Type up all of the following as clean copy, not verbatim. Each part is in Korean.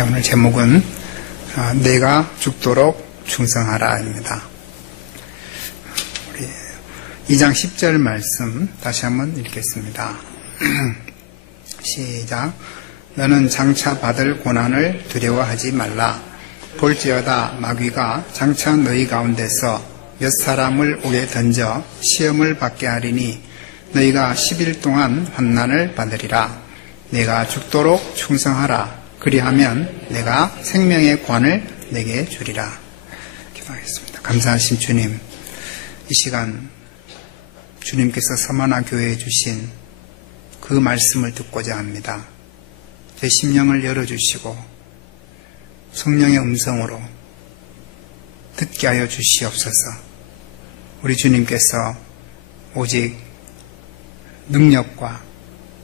오늘 제목은 내가 죽도록 충성하라입니다. 우리 2장 10절 말씀 다시 한번 읽겠습니다. 시작. 너는 장차 받을 고난을 두려워하지 말라. 볼지어다 마귀가 장차 너희 가운데서 몇 사람을 옥에 던져 시험을 받게 하리니 너희가 10일 동안 환난을 받으리라. 내가 죽도록 충성하라. 그리하면 내가 생명의 관을 내게 주리라. 기도하겠습니다. 감사하신 주님, 이 시간 주님께서 서만화 교회에 주신 그 말씀을 듣고자 합니다. 제 심령을 열어주시고 성령의 음성으로 듣게 하여 주시옵소서. 우리 주님께서 오직 능력과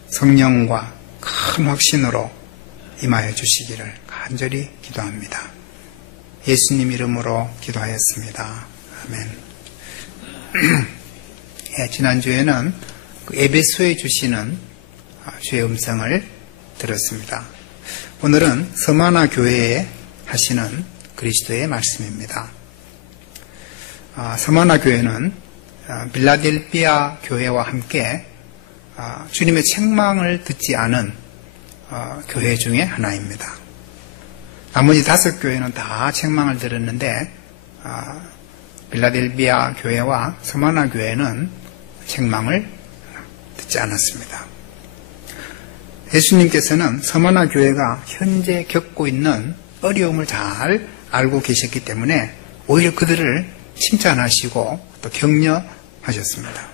성령과 큰 확신으로 임하여 주시기를 간절히 기도합니다. 예수님 이름으로 기도하였습니다. 아멘. 지난주에는 에베소에 주시는 주의 음성을 들었습니다. 오늘은 서만화 교회에 하시는 그리스도의 말씀입니다. 서만화 교회는 빌라델피아 교회와 함께 주님의 책망을 듣지 않은 교회 중에 하나입니다. 나머지 5교회는 다 책망을 들었는데 빌라델피아 교회와 서만화 교회는 책망을 듣지 않았습니다. 예수님께서는 서만화 교회가 현재 겪고 있는 어려움을 잘 알고 계셨기 때문에 오히려 그들을 칭찬하시고 또 격려하셨습니다.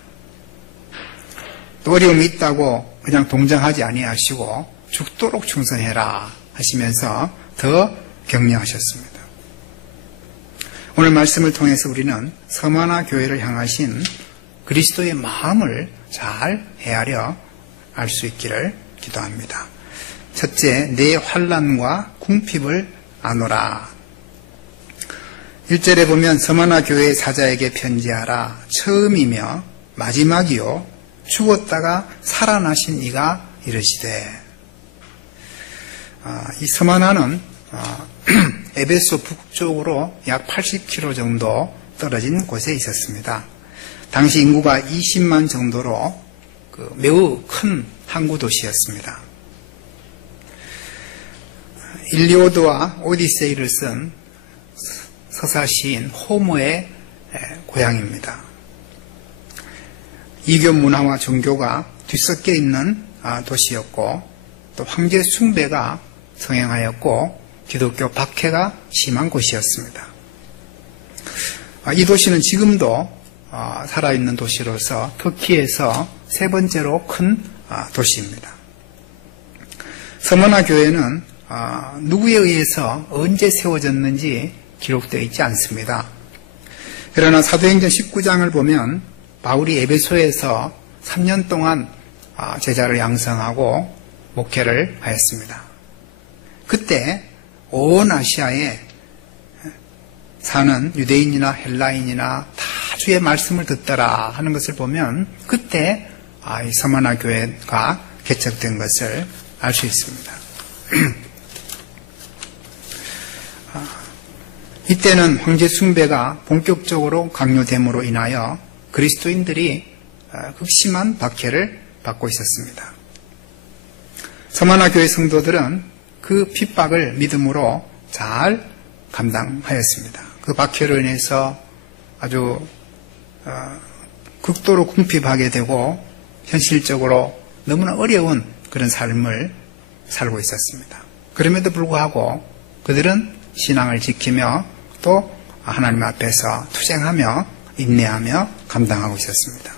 또 어려움이 있다고 그냥 동정하지 아니하시고 죽도록 충성해라 하시면서 더 격려하셨습니다. 오늘 말씀을 통해서 우리는 서만화 교회를 향하신 그리스도의 마음을 잘 헤아려 알 수 있기를 기도합니다. 첫째, 내 환난과 궁핍을 아노라. 1절에 보면 서만화 교회의 사자에게 편지하라. 처음이며 마지막이요 죽었다가 살아나신 이가 이르시되. 이 서만화는 에베소 북쪽으로 약 80km 정도 떨어진 곳에 있었습니다. 당시 인구가 20만 정도로 매우 큰 항구 도시였습니다. 일리오드와 오디세이를 쓴 서사 시인 호모의 고향입니다. 이교 문화와 종교가 뒤섞여 있는 도시였고 또 황제 숭배가 성행하였고 기독교 박해가 심한 곳이었습니다. 이 도시는 지금도 살아있는 도시로서 터키에서 3번째로 큰 도시입니다. 서만화 교회는 누구에 의해서 언제 세워졌는지 기록되어 있지 않습니다. 그러나 사도행전 19장을 보면 바울이 에베소에서 3년 동안 제자를 양성하고 목회를 하였습니다. 그때 온 아시아에 사는 유대인이나 헬라인이나 다 주의 말씀을 듣더라 하는 것을 보면 그때 이 서만화 교회가 개척된 것을 알 수 있습니다. 이때는 황제 숭배가 본격적으로 강요됨으로 인하여 그리스도인들이 극심한 박해를 받고 있었습니다. 서만화 교회 성도들은 그 핍박을 믿음으로 잘 감당하였습니다. 그 박해로 인해서 아주 극도로 궁핍하게 되고 현실적으로 너무나 어려운 그런 삶을 살고 있었습니다. 그럼에도 불구하고 그들은 신앙을 지키며 또 하나님 앞에서 투쟁하며 인내하며 감당하고 있었습니다.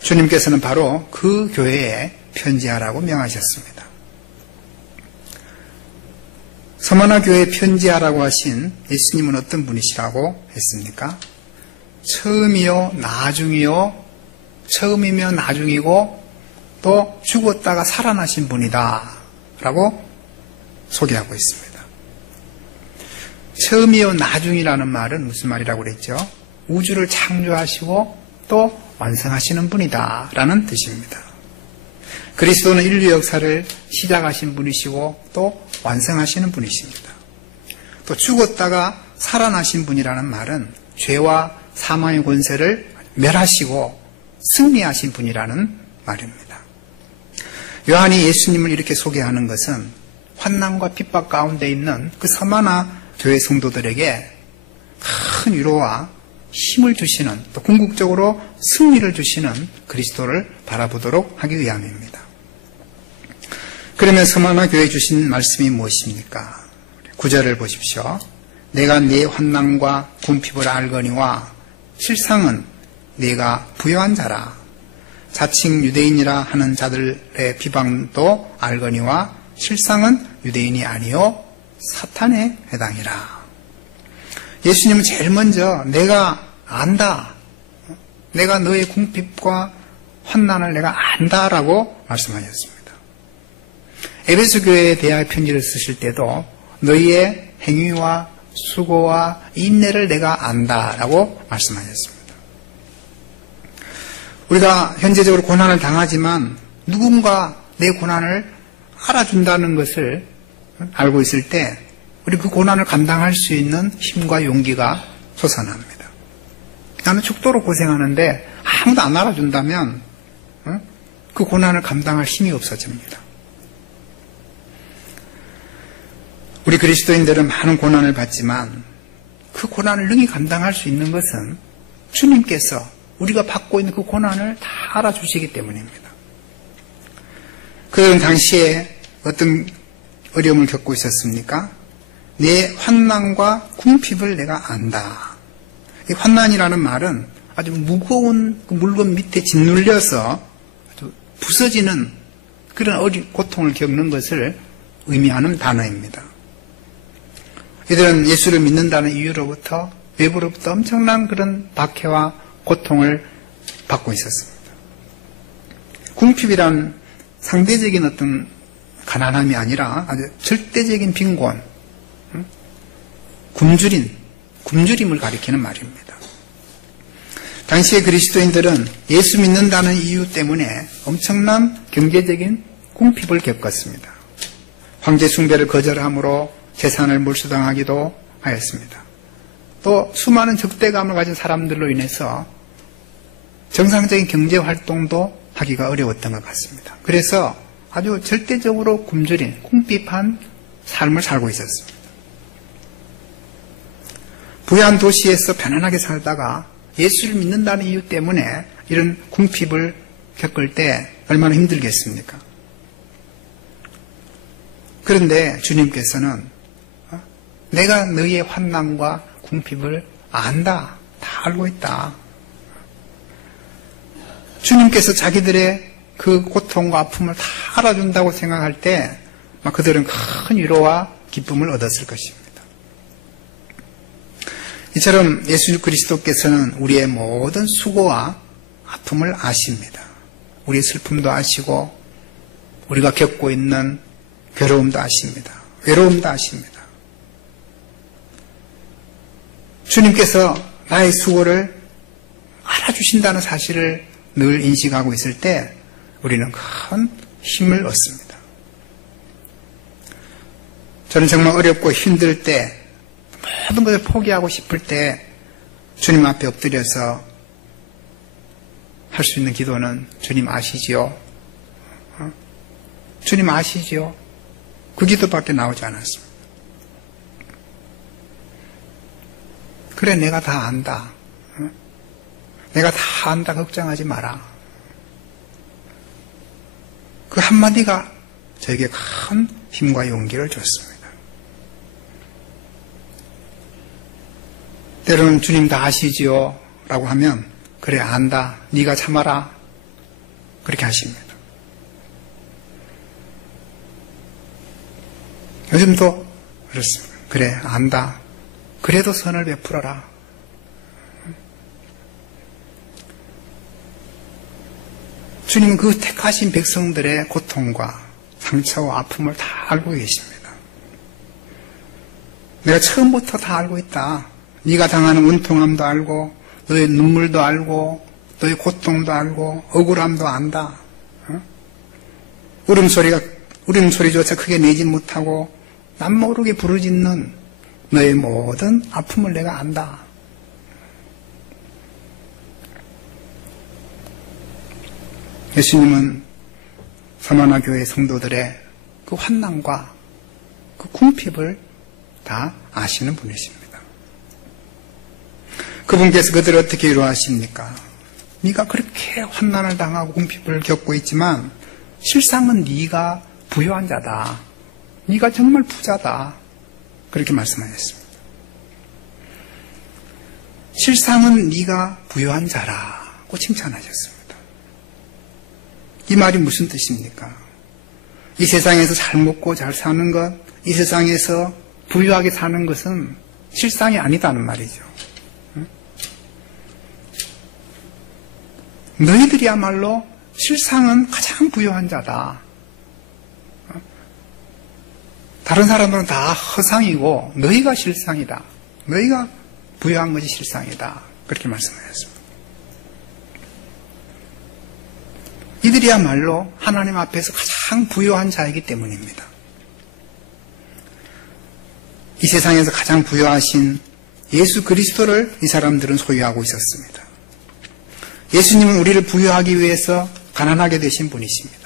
주님께서는 바로 그 교회에 편지하라고 명하셨습니다. 서만화 교회에 편지하라고 하신 예수님은 어떤 분이시라고 했습니까? 처음이요 나중이요 처음이며 나중이고 또 죽었다가 살아나신 분이다 라고 소개하고 있습니다. 처음이요 나중이라는 말은 무슨 말이라고 그랬죠? 우주를 창조하시고 또 완성하시는 분이다 라는 뜻입니다. 그리스도는 인류 역사를 시작하신 분이시고 또 완성하시는 분이십니다. 또 죽었다가 살아나신 분이라는 말은 죄와 사망의 권세를 멸하시고 승리하신 분이라는 말입니다. 요한이 예수님을 이렇게 소개하는 것은 환난과 핍박 가운데 있는 그 서마나 교회 성도들에게 큰 위로와 힘을 주시는, 또 궁극적으로 승리를 주시는 그리스도를 바라보도록 하기 위함입니다. 그러면 서마나 교회에 주신 말씀이 무엇입니까? 9절을 보십시오. 내가 네 환난과 궁핍을 알거니와 실상은 네가 부요한 자라. 자칭 유대인이라 하는 자들의 비방도 알거니와 실상은 유대인이 아니요 사탄에 해당이라. 예수님은 제일 먼저 내가 안다. 내가 너의 궁핍과 환난을 내가 안다라고 말씀하셨습니다. 에베소 교회에 대하여 편지를 쓰실 때도 너희의 행위와 수고와 인내를 내가 안다라고 말씀하셨습니다. 우리가 현재적으로 고난을 당하지만 누군가 내 고난을 알아준다는 것을 알고 있을 때 우리 그 고난을 감당할 수 있는 힘과 용기가 솟아납니다. 나는 죽도록 고생하는데 아무도 안 알아준다면 그 고난을 감당할 힘이 없어집니다. 우리 그리스도인들은 많은 고난을 받지만 그 고난을 능히 감당할 수 있는 것은 주님께서 우리가 받고 있는 그 고난을 다 알아주시기 때문입니다. 그런 당시에 어떤 어려움을 겪고 있었습니까? 내 환난과 궁핍을 내가 안다. 이 환난이라는 말은 아주 무거운 그 물건 밑에 짓눌려서 아주 부서지는 그런 고통을 겪는 것을 의미하는 단어입니다. 이들은 예수를 믿는다는 이유로부터 외부로부터 엄청난 그런 박해와 고통을 받고 있었습니다. 궁핍이란 상대적인 어떤 가난함이 아니라 아주 절대적인 빈곤, 굶주림을 가리키는 말입니다. 당시의 그리스도인들은 예수 믿는다는 이유 때문에 엄청난 경제적인 궁핍을 겪었습니다. 황제 숭배를 거절함으로 재산을 몰수당하기도 하였습니다. 또 수많은 적대감을 가진 사람들로 인해서 정상적인 경제활동도 하기가 어려웠던 것 같습니다. 그래서 아주 절대적으로 굶주린 궁핍한 삶을 살고 있었습니다. 부유한 도시에서 편안하게 살다가 예수를 믿는다는 이유 때문에 이런 궁핍을 겪을 때 얼마나 힘들겠습니까? 그런데 주님께서는 내가 너희의 환난과 궁핍을 안다. 다 알고 있다. 주님께서 자기들의 그 고통과 아픔을 다 알아준다고 생각할 때 그들은 큰 위로와 기쁨을 얻었을 것입니다. 이처럼 예수 그리스도께서는 우리의 모든 수고와 아픔을 아십니다. 우리의 슬픔도 아시고 우리가 겪고 있는 괴로움도 아십니다. 외로움도 아십니다. 주님께서 나의 수고를 알아주신다는 사실을 늘 인식하고 있을 때 우리는 큰 힘을 얻습니다. 저는 정말 어렵고 힘들 때 모든 것을 포기하고 싶을 때 주님 앞에 엎드려서 할 수 있는 기도는 주님 아시지요? 주님 아시지요? 그 기도밖에 나오지 않았습니다. 그래, 내가 다 안다. 내가 다 안다. 걱정하지 마라. 그 한마디가 저에게 큰 힘과 용기를 줬습니다. 때로는 주님 다 아시지요? 라고 하면 그래, 안다. 네가 참아라. 그렇게 하십니다. 요즘도 그렇습니다. 그래, 안다. 그래도 선을 베풀어라. 주님은 그 택하신 백성들의 고통과 상처와 아픔을 다 알고 계십니다. 내가 처음부터 다 알고 있다. 네가 당하는 운통함도 알고 너의 눈물도 알고 너의 고통도 알고 억울함도 안다. 울음소리조차 크게 내지 못하고 남 모르게 부르짖는 너의 모든 아픔을 내가 안다. 예수님은 서머나 교회 성도들의 그 환난과 그 궁핍을 다 아시는 분이십니다. 그분께서 그들을 어떻게 위로하십니까? 네가 그렇게 환난을 당하고 궁핍을 겪고 있지만 실상은 네가 부유한 자다. 네가 정말 부자다. 그렇게 말씀하셨습니다. 실상은 네가 부유한 자라고 칭찬하셨습니다. 이 말이 무슨 뜻입니까? 이 세상에서 잘 먹고 잘 사는 것, 이 세상에서 부유하게 사는 것은 실상이 아니다는 말이죠. 너희들이야말로 실상은 가장 부유한 자다. 다른 사람들은 다 허상이고 너희가 실상이다. 너희가 부유한 것이 실상이다. 그렇게 말씀하셨습니다. 이들이야말로 하나님 앞에서 가장 부유한 자이기 때문입니다. 이 세상에서 가장 부유하신 예수 그리스도를 이 사람들은 소유하고 있었습니다. 예수님은 우리를 부유하기 위해서 가난하게 되신 분이십니다.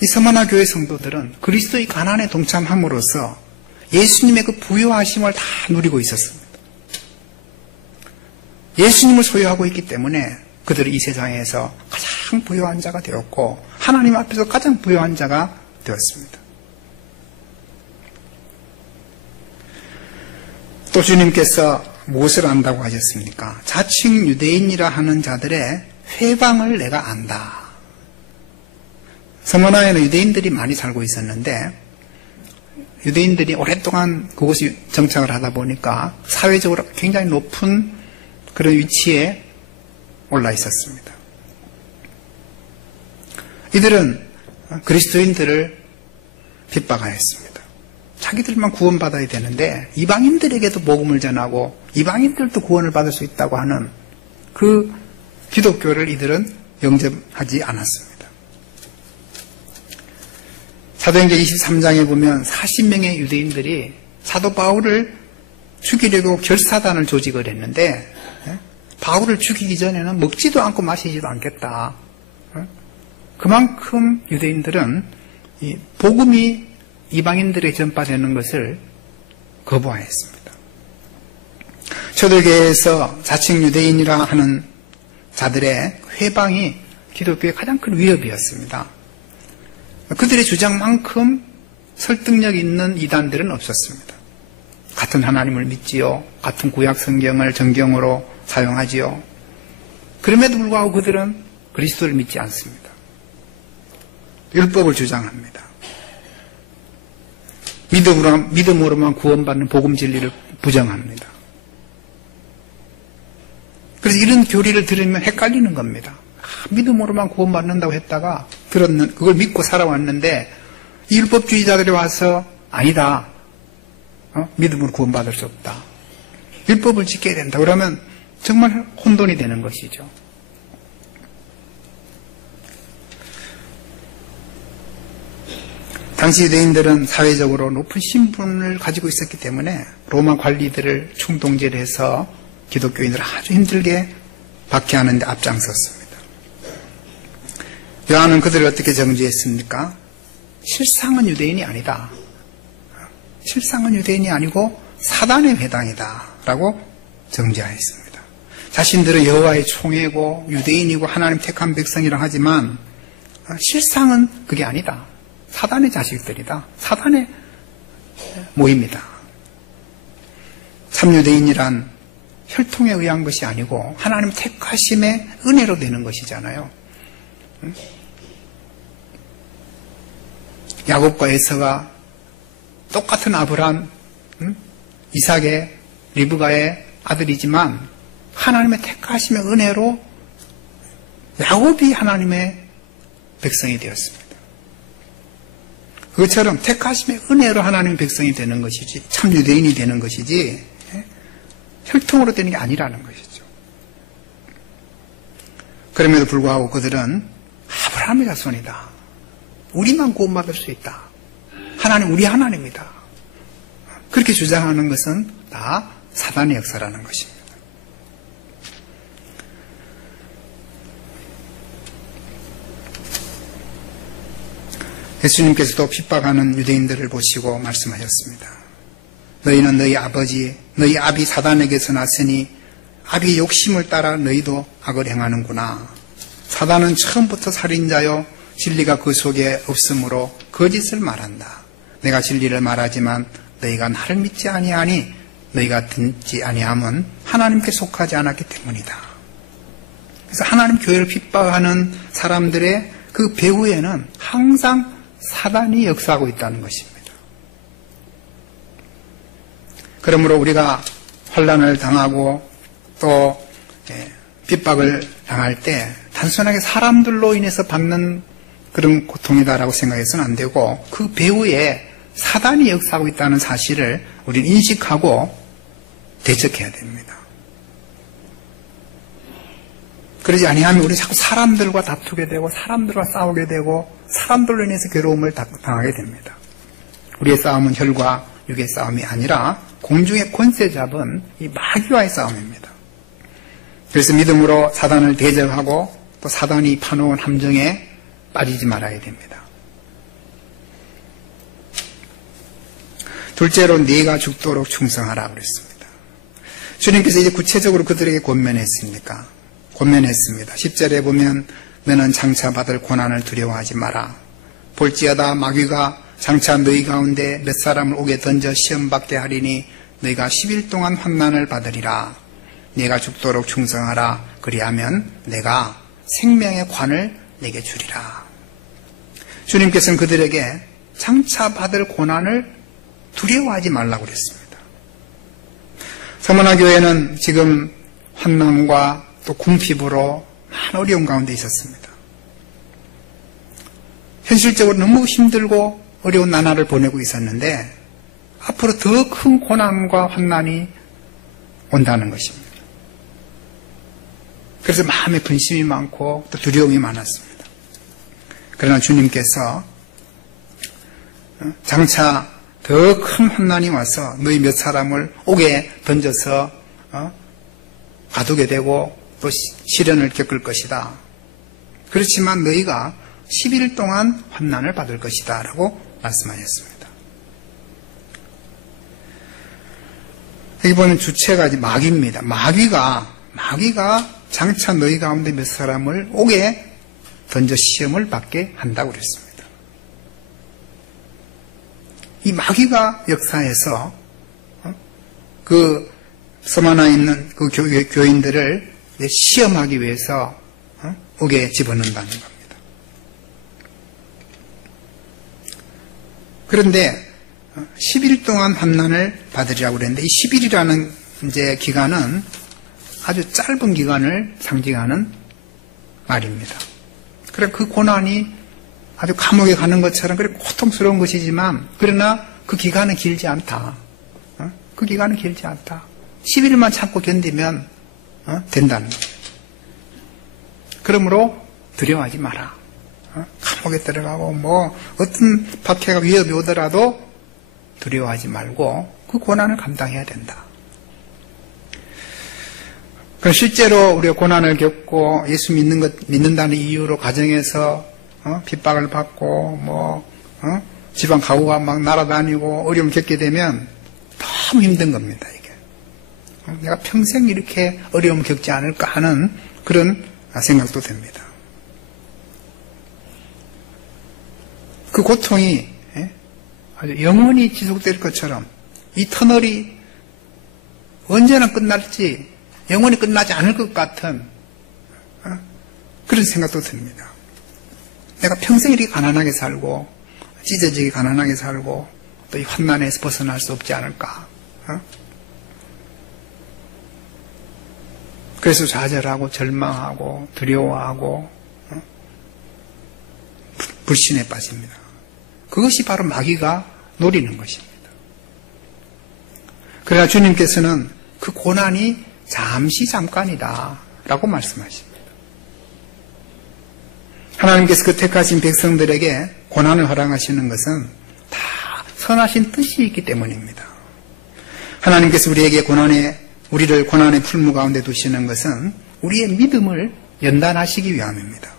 이 서머나 교회 성도들은 그리스도의 가난에 동참함으로써 예수님의 그 부유하심을 다 누리고 있었습니다. 예수님을 소유하고 있기 때문에 그들이 이 세상에서 가장 부유한 자가 되었고 하나님 앞에서 가장 부유한 자가 되었습니다. 또 주님께서 무엇을 안다고 하셨습니까? 자칭 유대인이라 하는 자들의 회방을 내가 안다. 서머나에는 유대인들이 많이 살고 있었는데 유대인들이 오랫동안 그곳에 정착을 하다 보니까 사회적으로 굉장히 높은 그런 위치에 올라 있었습니다. 이들은 그리스도인들을 핍박하였습니다. 자기들만 구원받아야 되는데 이방인들에게도 복음을 전하고 이방인들도 구원을 받을 수 있다고 하는 그 기독교를 이들은 영접하지 않았습니다. 사도행전 23장에 보면 40명의 유대인들이 사도 바울을 죽이려고 결사단을 조직을 했는데 바울을 죽이기 전에는 먹지도 않고 마시지도 않겠다. 그만큼 유대인들은 이 복음이 이방인들에게 전파되는 것을 거부하였습니다. 초대교회에서 자칭 유대인이라 하는 자들의 회방이 기독교의 가장 큰 위협이었습니다. 그들의 주장만큼 설득력 있는 이단들은 없었습니다. 같은 하나님을 믿지요. 같은 구약 성경을 정경으로 사용하지요. 그럼에도 불구하고 그들은 그리스도를 믿지 않습니다. 율법을 주장합니다. 믿음으로만 구원받는 복음 진리를 부정합니다. 그래서 이런 교리를 들으면 헷갈리는 겁니다. 믿음으로만 구원받는다고 했다가 그걸 믿고 살아왔는데 이 율법주의자들이 와서 아니다. 믿음으로 구원받을 수 없다. 율법을 지켜야 된다. 그러면 정말 혼돈이 되는 것이죠. 당시 유대인들은 사회적으로 높은 신분을 가지고 있었기 때문에 로마 관리들을 충동질을 해서 기독교인들을 아주 힘들게 박해하는 데 앞장섰습니다. 요한은 그들을 어떻게 정죄했습니까? 실상은 유대인이 아니다. 실상은 유대인이 아니고 사단의 회당이다 라고 정죄하였습니다. 자신들은 여호와의 총회고 유대인이고 하나님 택한 백성이라 하지만 실상은 그게 아니다. 사단의 자식들이다. 사단의 모입니다. 참유대인이란 혈통에 의한 것이 아니고 하나님 택하심의 은혜로 되는 것이잖아요. 야곱과 에서가 똑같은 아브람, 이삭의, 리브가의 아들이지만 하나님의 택하심의 은혜로 야곱이 하나님의 백성이 되었습니다. 그것처럼 택하심의 은혜로 하나님의 백성이 되는 것이지 참 유대인이 되는 것이지 혈통으로 되는 게 아니라는 것이죠. 그럼에도 불구하고 그들은 아브라함의 자손이다. 우리만 구원받을 수 있다. 하나님 우리 하나님이다. 그렇게 주장하는 것은 다 사단의 역사라는 것입니다. 예수님께서도 핍박하는 유대인들을 보시고 말씀하셨습니다. 너희는 너희 아버지, 너희 아비 사단에게서 났으니 아비의 욕심을 따라 너희도 악을 행하는구나. 사단은 처음부터 살인자요 진리가 그 속에 없으므로 거짓을 말한다. 내가 진리를 말하지만 너희가 나를 믿지 아니하니 너희가 듣지 아니함은 하나님께 속하지 않았기 때문이다. 그래서 하나님 교회를 핍박하는 사람들의 그 배후에는 항상 사단이 역사하고 있다는 것입니다. 그러므로 우리가 환난을 당하고 또 핍박을 당할 때 단순하게 사람들로 인해서 받는 그런 고통이다라고 생각해서는 안 되고 그 배후에 사단이 역사하고 있다는 사실을 우리는 인식하고 대적해야 됩니다. 그러지 아니하면 우리는 자꾸 사람들과 다투게 되고 사람들과 싸우게 되고 사람들로 인해서 괴로움을 당하게 됩니다. 우리의 싸움은 혈과 육의 싸움이 아니라 공중의 권세 잡은 이 마귀와의 싸움입니다. 그래서 믿음으로 사단을 대적하고 또 사단이 파놓은 함정에 빠지지 말아야 됩니다. 둘째로 네가 죽도록 충성하라 그랬습니다. 주님께서 이제 구체적으로 그들에게 권면했습니다. 10절에 보면 너는 장차 받을 고난을 두려워하지 마라. 볼지어다 마귀가 장차 너희 가운데 몇 사람을 옥에 던져 시험받게 하리니 너희가 10일 동안 환난을 받으리라. 네가 죽도록 충성하라. 그리하면 내가 생명의 관을 내게 주리라. 주님께서는 그들에게 장차 받을 고난을 두려워하지 말라고 그랬습니다. 서머나 교회는 지금 환난과 또 궁핍으로 많은 어려운 가운데 있었습니다. 현실적으로 너무 힘들고 어려운 나날을 보내고 있었는데 앞으로 더 큰 고난과 환난이 온다는 것입니다. 그래서 마음에 근심이 많고 또 두려움이 많았습니다. 그러나 주님께서 장차 더 큰 환난이 와서 너희 몇 사람을 옥에 던져서 가두게 되고 또 시련을 겪을 것이다. 그렇지만 너희가 10일 동안 환난을 받을 것이다 라고 말씀하셨습니다. 여기 보면 주체가 마귀입니다. 마귀가 장차 너희 가운데 몇 사람을 옥에 던져 시험을 받게 한다고 그랬습니다. 이 마귀가 역사해서 그 서마나에 있는 그 교인들을 시험하기 위해서 옥에 집어넣는다는 겁니다. 그런데 10일 동안 환난을 받으리라고 그랬는데 이 10일이라는 이제 기간은 아주 짧은 기간을 상징하는 말입니다. 그래 그 고난이 아주 감옥에 가는 것처럼 그래 고통스러운 것이지만 그러나 그 기간은 길지 않다. 그 기간은 길지 않다. 10일만 참고 견디면 된다는 거예요. 그러므로 두려워하지 마라. 감옥에 들어가고 뭐 어떤 박해가 위협이 오더라도 두려워하지 말고 그 고난을 감당해야 된다. 실제로 우리가 고난을 겪고 예수 믿는다는 이유로 가정에서 핍박을 받고 집안 가구가 막 날아다니고 어려움을 겪게 되면 너무 힘든 겁니다. 이게 내가 평생 이렇게 어려움을 겪지 않을까 하는 그런 생각도 됩니다. 그 고통이 아주 영원히 지속될 것처럼 이 터널이 언제나 끝날지 영원히 끝나지 않을 것 같은 그런 생각도 듭니다. 내가 평생 이렇게 가난하게 살고 찢어지게 가난하게 살고 또 이 환난에서 벗어날 수 없지 않을까. 그래서 좌절하고 절망하고 두려워하고 불신에 빠집니다. 그것이 바로 마귀가 노리는 것입니다. 그러나 주님께서는 그 고난이 잠시 잠깐이다 라고 말씀하십니다. 하나님께서 그 택하신 백성들에게 고난을 허락하시는 것은 다 선하신 뜻이 있기 때문입니다. 하나님께서 우리를 고난의 풀무 가운데 두시는 것은 우리의 믿음을 연단하시기 위함입니다.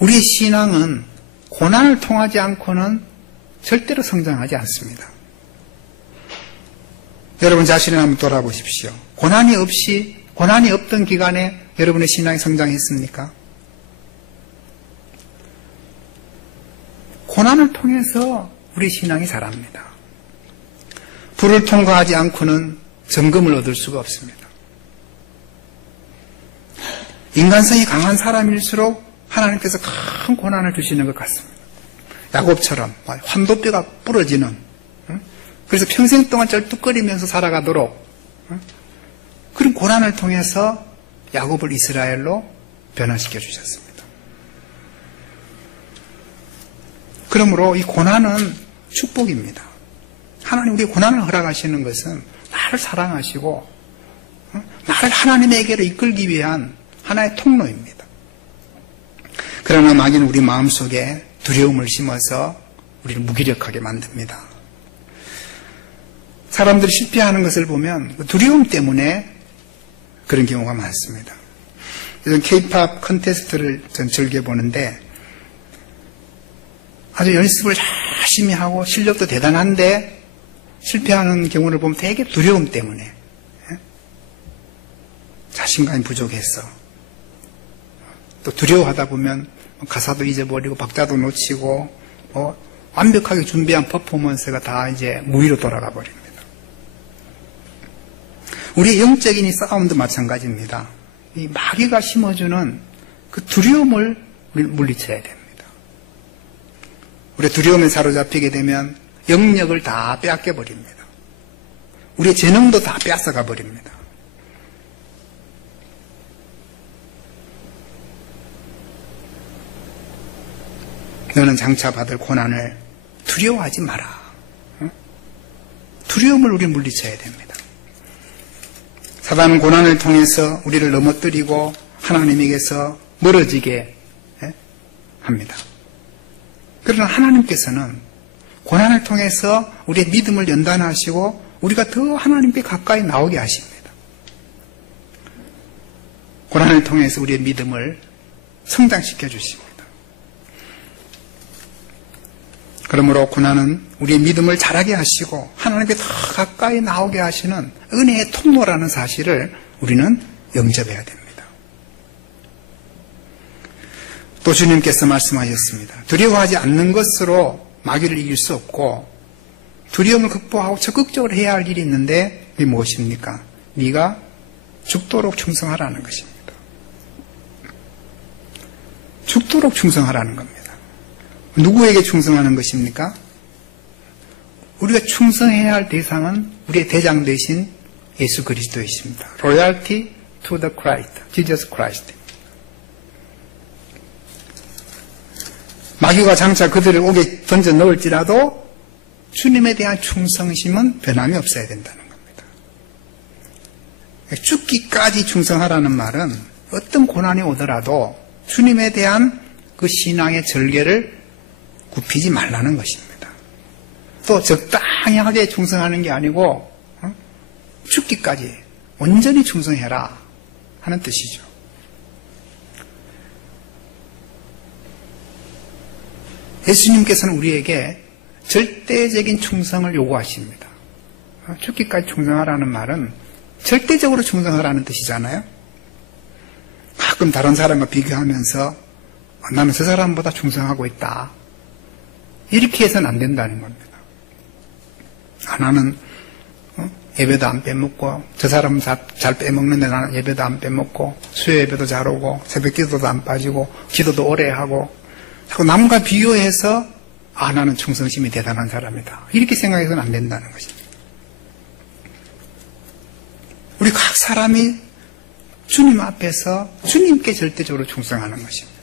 우리의 신앙은 고난을 통하지 않고는 절대로 성장하지 않습니다. 여러분 자신을 한번 돌아보십시오. 고난이 없던 기간에 여러분의 신앙이 성장했습니까? 고난을 통해서 우리 신앙이 자랍니다. 불을 통과하지 않고는 정금을 얻을 수가 없습니다. 인간성이 강한 사람일수록 하나님께서 큰 고난을 주시는 것 같습니다. 야곱처럼 환도뼈가 부러지는, 그래서 평생 동안 쩔뚝거리면서 살아가도록 그런 고난을 통해서 야곱을 이스라엘로 변화시켜 주셨습니다. 그러므로 이 고난은 축복입니다. 하나님 우리 고난을 허락하시는 것은 나를 사랑하시고 나를 하나님에게로 이끌기 위한 하나의 통로입니다. 그러나 마귀는 우리 마음속에 두려움을 심어서 우리를 무기력하게 만듭니다. 사람들이 실패하는 것을 보면 두려움 때문에 그런 경우가 많습니다. 요즘 K-POP 컨테스트를 전 즐겨보는데 아주 연습을 열심히 하고 실력도 대단한데 실패하는 경우를 보면 되게 두려움 때문에 자신감이 부족해서 또 두려워하다 보면 가사도 잊어버리고 박자도 놓치고 완벽하게 준비한 퍼포먼스가 다 이제 무위로 돌아가 버립니다. 우리의 영적인 이 싸움도 마찬가지입니다. 이 마귀가 심어주는 그 두려움을 물리쳐야 됩니다. 우리 두려움에 사로잡히게 되면 영역을 다 빼앗겨 버립니다. 우리의 재능도 다 빼앗아가 버립니다. 너는 장차 받을 고난을 두려워하지 마라. 두려움을 우리 물리쳐야 됩니다. 사단은 고난을 통해서 우리를 넘어뜨리고 하나님에게서 멀어지게 합니다. 그러나 하나님께서는 고난을 통해서 우리의 믿음을 연단하시고 우리가 더 하나님께 가까이 나오게 하십니다. 고난을 통해서 우리의 믿음을 성장시켜 주십니다. 그러므로 고난은 우리의 믿음을 자라게 하시고 하나님께 더 가까이 나오게 하시는 은혜의 통로라는 사실을 우리는 영접해야 됩니다. 또 주님께서 말씀하셨습니다. 두려워하지 않는 것으로 마귀를 이길 수 없고 두려움을 극복하고 적극적으로 해야 할 일이 있는데 그게 무엇입니까? 네가 죽도록 충성하라는 것입니다. 죽도록 충성하라는 겁니다. 누구에게 충성하는 것입니까? 우리가 충성해야 할 대상은 우리의 대장 되신 예수 그리스도이십니다. Loyalty to the Christ, Jesus Christ. 마귀가 장차 그들을 옥에 던져 넣을지라도 주님에 대한 충성심은 변함이 없어야 된다는 겁니다. 죽기까지 충성하라는 말은 어떤 고난이 오더라도 주님에 대한 그 신앙의 절개를 굽히지 말라는 것입니다. 또 적당히 하게 충성하는 게 아니고 죽기까지 온전히 충성해라 하는 뜻이죠. 예수님께서는 우리에게 절대적인 충성을 요구하십니다. 죽기까지 충성하라는 말은 절대적으로 충성하라는 뜻이잖아요. 가끔 다른 사람과 비교하면서 나는 저 사람보다 충성하고 있다. 이렇게 해서는 안 된다는 겁니다. 나는 예배도 안 빼먹고 저 사람은 잘 빼먹는데 나는 예배도 안 빼먹고 수요 예배도 잘 오고 새벽 기도도 안 빠지고 기도도 오래 하고 자꾸 남과 비교해서 나는 충성심이 대단한 사람이다. 이렇게 생각해서는 안 된다는 것입니다. 우리 각 사람이 주님 앞에서 주님께 절대적으로 충성하는 것입니다.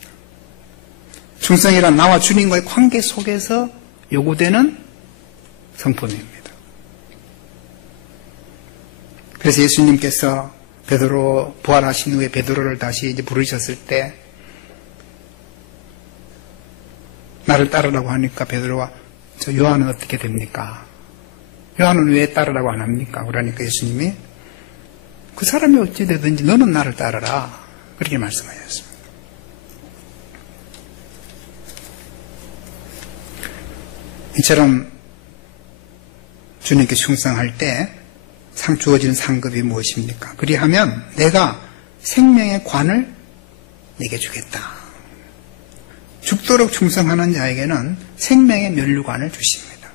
충성이란 나와 주님과의 관계 속에서 요구되는 성품입니다. 그래서 예수님께서 베드로 부활하신 후에 베드로를 다시 이제 부르셨을 때 나를 따르라고 하니까 베드로가 저 요한은 어떻게 됩니까? 요한은 왜 따르라고 안 합니까? 그러니까 예수님이 그 사람이 어찌 되든지 너는 나를 따르라. 그렇게 말씀하셨습니다. 이처럼 주님께 충성할 때 주어지는 상급이 무엇입니까? 그리하면 내가 생명의 관을 내게 주겠다. 죽도록 충성하는 자에게는 생명의 면류관을 주십니다.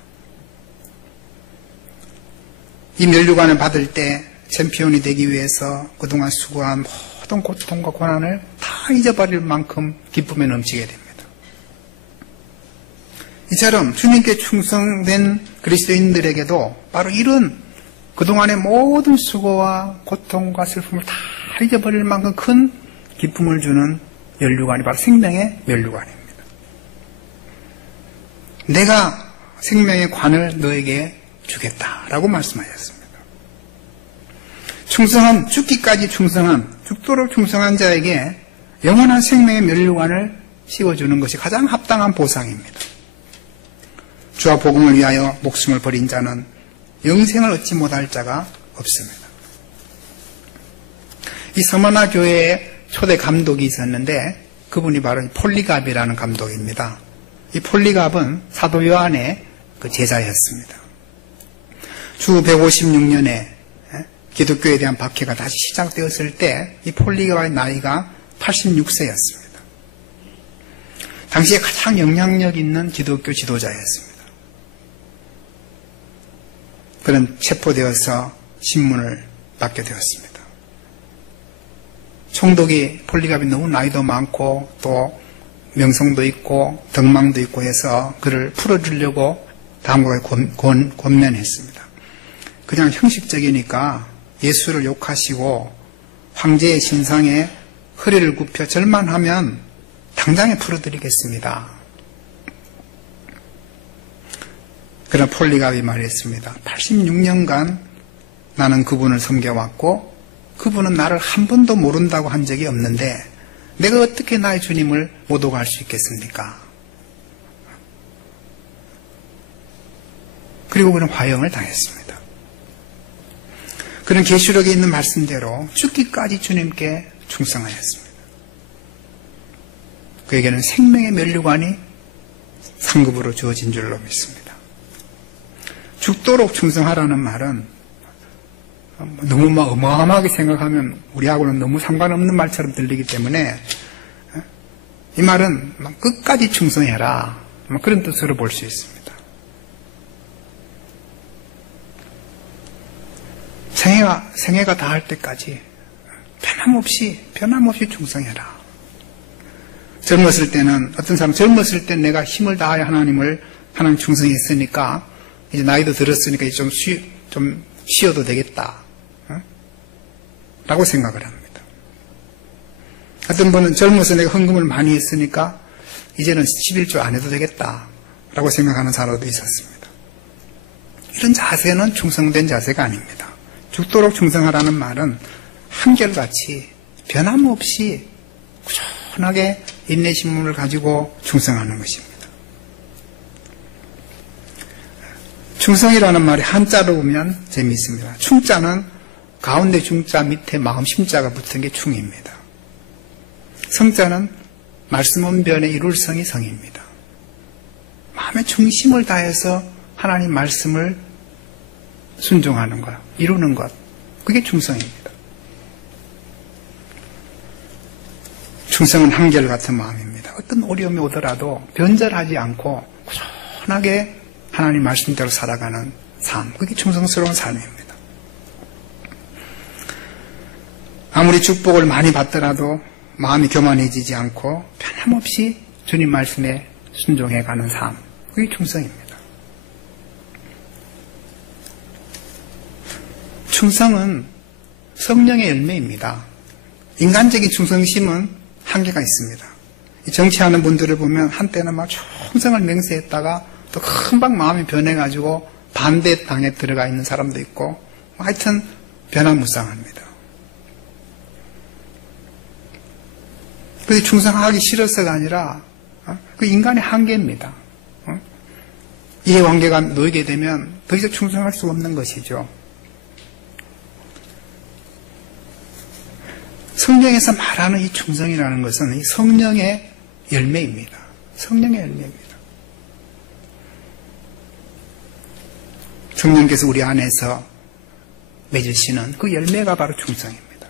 이 면류관을 받을 때 챔피언이 되기 위해서 그동안 수고한 모든 고통과 고난을 다 잊어버릴 만큼 기쁨에 넘치게 됩니다. 이처럼 주님께 충성된 그리스도인들에게도 바로 이런 그동안의 모든 수고와 고통과 슬픔을 다 잊어버릴 만큼 큰 기쁨을 주는 면류관이 바로 생명의 면류관입니다. 내가 생명의 관을 너에게 주겠다라고 말씀하셨습니다. 충성한, 죽기까지 충성한, 죽도록 충성한 자에게 영원한 생명의 면류관을 씌워주는 것이 가장 합당한 보상입니다. 주와 복음을 위하여 목숨을 버린 자는 영생을 얻지 못할 자가 없습니다. 이 서머나 교회에 초대 감독이 있었는데 그분이 바로 폴리갑이라는 감독입니다. 이 폴리갑은 사도 요한의 그 제자였습니다. 주 156년에 기독교에 대한 박해가 다시 시작되었을 때 이 폴리갑의 나이가 86세였습니다. 당시에 가장 영향력 있는 기독교 지도자였습니다. 그는 체포되어서 신문을 받게 되었습니다. 총독이 폴리갑이 너무 나이도 많고 또 명성도 있고 덕망도 있고 해서 그를 풀어주려고 당국에 권면했습니다. 그냥 형식적이니까 예수를 욕하시고 황제의 신상에 허리를 굽혀 절만하면 당장에 풀어드리겠습니다. 그러나 폴리갑이 말했습니다. 86년간 나는 그분을 섬겨왔고 그분은 나를 한 번도 모른다고 한 적이 없는데 내가 어떻게 나의 주님을 모독할 수 있겠습니까? 그리고 그는 화형을 당했습니다. 그는 계시록에 있는 말씀대로 죽기까지 주님께 충성하였습니다. 그에게는 생명의 면류관이 상급으로 주어진 줄로 믿습니다. 죽도록 충성하라는 말은 너무 어마어마하게 생각하면 우리하고는 너무 상관없는 말처럼 들리기 때문에 이 말은 끝까지 충성해라 그런 뜻으로 볼 수 있습니다. 생애가 다할 때까지 변함없이 충성해라. 젊었을 때는 어떤 사람 젊었을 때 내가 힘을 다하여 하나님 충성했으니까 이제 나이도 들었으니까 이제 좀 쉬어도 되겠다. 라고 생각을 합니다. 어떤 분은 젊어서 내가 헌금을 많이 했으니까 이제는 11조 안 해도 되겠다. 라고 생각하는 사람도 있었습니다. 이런 자세는 충성된 자세가 아닙니다. 죽도록 충성하라는 말은 한결같이 변함없이 꾸준하게 인내심을 가지고 충성하는 것입니다. 충성이라는 말이 한자로 보면 재미있습니다. 충자는 가운데 중자 밑에 마음 심자가 붙은 게 충입니다. 성자는 말씀 언변의 이룰 성이 성입니다. 마음의 중심을 다해서 하나님 말씀을 순종하는 것, 이루는 것, 그게 충성입니다. 충성은 한결같은 마음입니다. 어떤 어려움이 오더라도 변절하지 않고 꾸준하게 하나님 말씀대로 살아가는 삶, 그게 충성스러운 삶입니다. 아무리 축복을 많이 받더라도 마음이 교만해지지 않고 변함없이 주님 말씀에 순종해가는 삶, 그게 충성입니다. 충성은 성령의 열매입니다. 인간적인 충성심은 한계가 있습니다. 정치하는 분들을 보면 한때는 막 충성을 맹세했다가 또 금방 마음이 변해가지고 반대당에 들어가 있는 사람도 있고 하여튼 변화무쌍합니다. 그래서 충성하기 싫어서가 아니라 그 인간의 한계입니다. 이해관계가 놓이게 되면 더 이상 충성할 수 없는 것이죠. 성경에서 말하는 이 충성이라는 것은 이 성령의 열매입니다. 성령의 열매입니다. 성령께서 우리 안에서 맺으시는 그 열매가 바로 충성입니다.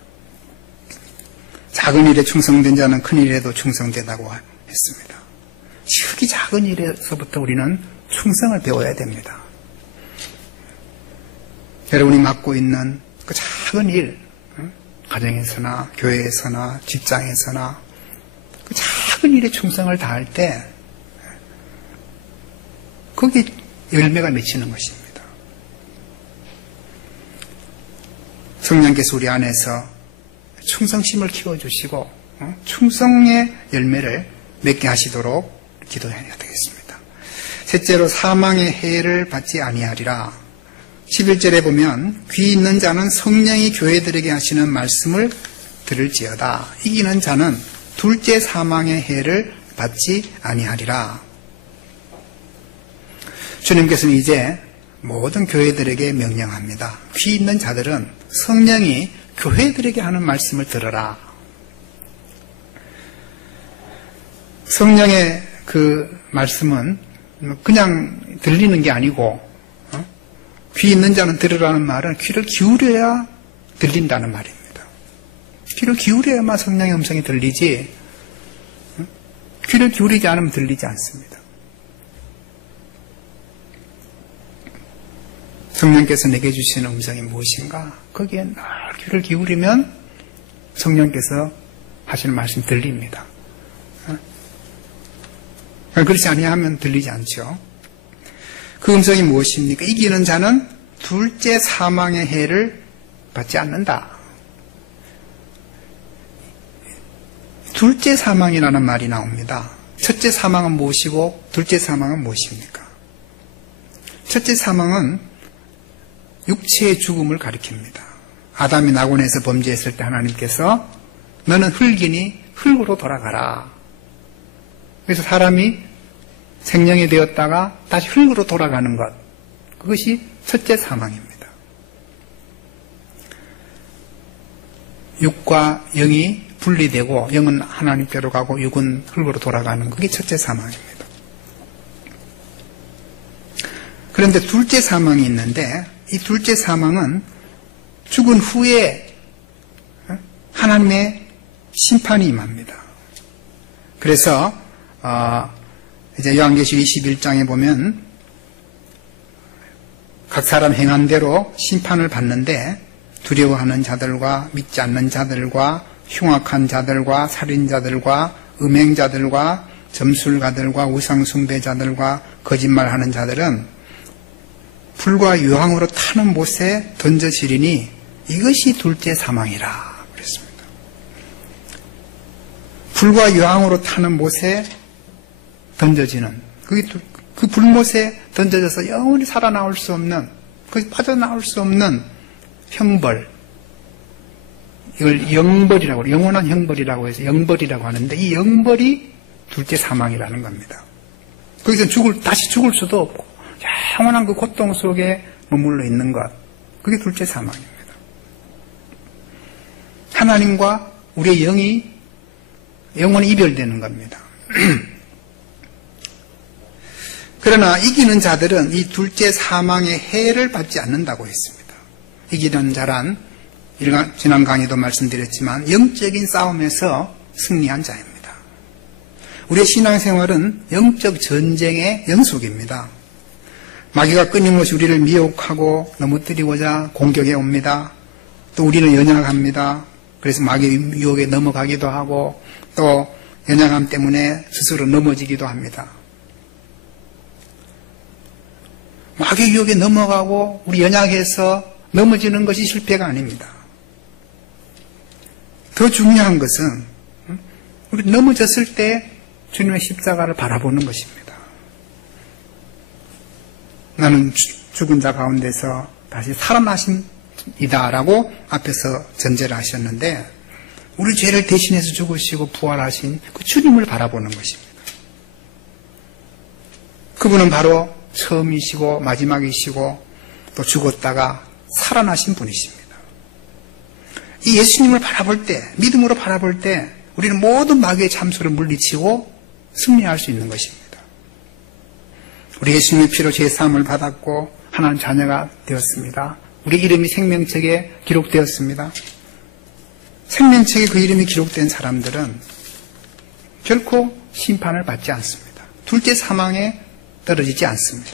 작은 일에 충성된 자는 큰 일에도 충성되다고 했습니다. 지극히 작은 일에서부터 우리는 충성을 배워야 됩니다. 여러분이 맡고 있는 그 작은 일, 가정에서나 교회에서나 직장에서나 그 작은 일에 충성을 다할 때 거기에 열매가 맺히는 것입니다. 성령께서 우리 안에서 충성심을 키워주시고 충성의 열매를 맺게 하시도록 기도해야 되겠습니다. 셋째로 사망의 해를 받지 아니하리라. 11절에 보면 귀 있는 자는 성령이 교회들에게 하시는 말씀을 들을지어다. 이기는 자는 둘째 사망의 해를 받지 아니하리라. 주님께서는 이제 모든 교회들에게 명령합니다. 귀 있는 자들은 성령이 교회들에게 하는 말씀을 들어라. 성령의 그 말씀은 그냥 들리는 게 아니고 귀 있는 자는 들으라는 말은 귀를 기울여야 들린다는 말입니다. 귀를 기울여야만 성령의 음성이 들리지 귀를 기울이지 않으면 들리지 않습니다. 성령께서 내게 주시는 음성이 무엇인가? 거기에 늘 귀를 기울이면 성령께서 하시는 말씀이 들립니다. 그렇지 아니하면 들리지 않죠. 그 음성이 무엇입니까? 이기는 자는 둘째 사망의 해를 받지 않는다. 둘째 사망이라는 말이 나옵니다. 첫째 사망은 무엇이고 둘째 사망은 무엇입니까? 첫째 사망은 육체의 죽음을 가리킵니다. 아담이 낙원에서 범죄했을 때 하나님께서 너는 흙이니 흙으로 돌아가라. 그래서 사람이 생명이 되었다가 다시 흙으로 돌아가는 것, 그것이 첫째 사망입니다. 육과 영이 분리되고 영은 하나님께로 가고 육은 흙으로 돌아가는 그게 첫째 사망입니다. 그런데 둘째 사망이 있는데 이 둘째 사망은 죽은 후에 하나님의 심판이 임합니다. 그래서 이제 요한계시록 21장에 보면 각 사람 행한 대로 심판을 받는데 두려워하는 자들과 믿지 않는 자들과 흉악한 자들과 살인자들과 음행자들과 점술가들과 우상숭배자들과 거짓말하는 자들은 불과 유황으로 타는 못에 던져지리니 이것이 둘째 사망이라 그랬습니다. 불과 유황으로 타는 못에 던져지는 그 불못에 던져져서 영원히 살아나올 수 없는 그 빠져나올 수 없는 형벌, 이걸 영벌이라고 영원한 형벌이라고 해서 영벌이라고 하는데 이 영벌이 둘째 사망이라는 겁니다. 거기서 다시 죽을 수도 없고 영원한 그 고통 속에 머물러 있는 것, 그게 둘째 사망입니다. 하나님과 우리의 영이 영원히 이별되는 겁니다. 그러나 이기는 자들은 이 둘째 사망의 해를 받지 않는다고 했습니다. 이기는 자란 지난 강의도 말씀드렸지만 영적인 싸움에서 승리한 자입니다. 우리의 신앙생활은 영적 전쟁의 연속입니다. 마귀가 끊임없이 우리를 미혹하고 넘어뜨리고자 공격해 옵니다. 또 우리는 연약합니다. 그래서 마귀의 유혹에 넘어가기도 하고 또 연약함 때문에 스스로 넘어지기도 합니다. 마귀의 유혹에 넘어가고 우리 연약해서 넘어지는 것이 실패가 아닙니다. 더 중요한 것은 우리 넘어졌을 때 주님의 십자가를 바라보는 것입니다. 나는 죽은 자 가운데서 다시 살아나신이다라고 앞에서 전제를 하셨는데 우리 죄를 대신해서 죽으시고 부활하신 그 주님을 바라보는 것입니다. 그분은 바로 처음이시고 마지막이시고 또 죽었다가 살아나신 분이십니다. 이 예수님을 바라볼 때, 믿음으로 바라볼 때 우리는 모든 마귀의 참소를 물리치고 승리할 수 있는 것입니다. 우리 예수님의 피로 제사함을 받았고 하나님 자녀가 되었습니다. 우리 이름이 생명책에 기록되었습니다. 생명책에 그 이름이 기록된 사람들은 결코 심판을 받지 않습니다. 둘째 사망에 떨어지지 않습니다.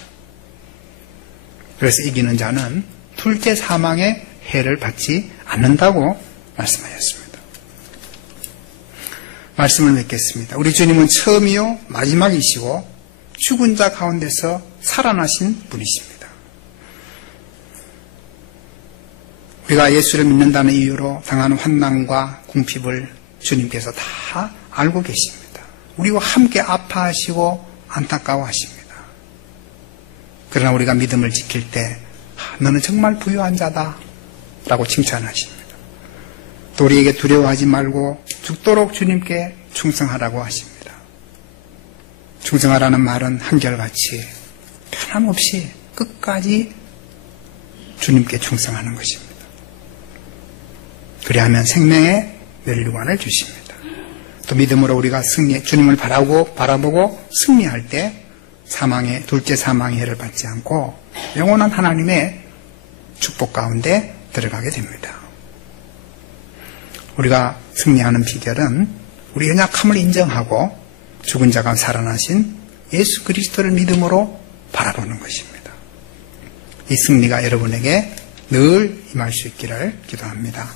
그래서 이기는 자는 둘째 사망의 해를 받지 않는다고 말씀하셨습니다. 말씀을 맺겠습니다. 우리 주님은 처음이요 마지막이시고 죽은 자 가운데서 살아나신 분이십니다. 우리가 예수를 믿는다는 이유로 당하는 환난과 궁핍을 주님께서 다 알고 계십니다. 우리와 함께 아파하시고 안타까워하십니다. 그러나 우리가 믿음을 지킬 때 너는 정말 부유한 자다 라고 칭찬하십니다. 또 우리에게 두려워하지 말고 죽도록 주님께 충성하라고 하십니다. 충성하라는 말은 한결같이 변함없이 끝까지 주님께 충성하는 것입니다. 그리하면 생명의 면류관을 주십니다. 또 믿음으로 우리가 주님을 바라보고 승리할 때 둘째 사망의 해를 받지 않고 영원한 하나님의 축복 가운데 들어가게 됩니다. 우리가 승리하는 비결은 우리 연약함을 인정하고 죽은 자가 살아나신 예수 그리스도를 믿음으로 바라보는 것입니다. 이 승리가 여러분에게 늘 임할 수 있기를 기도합니다.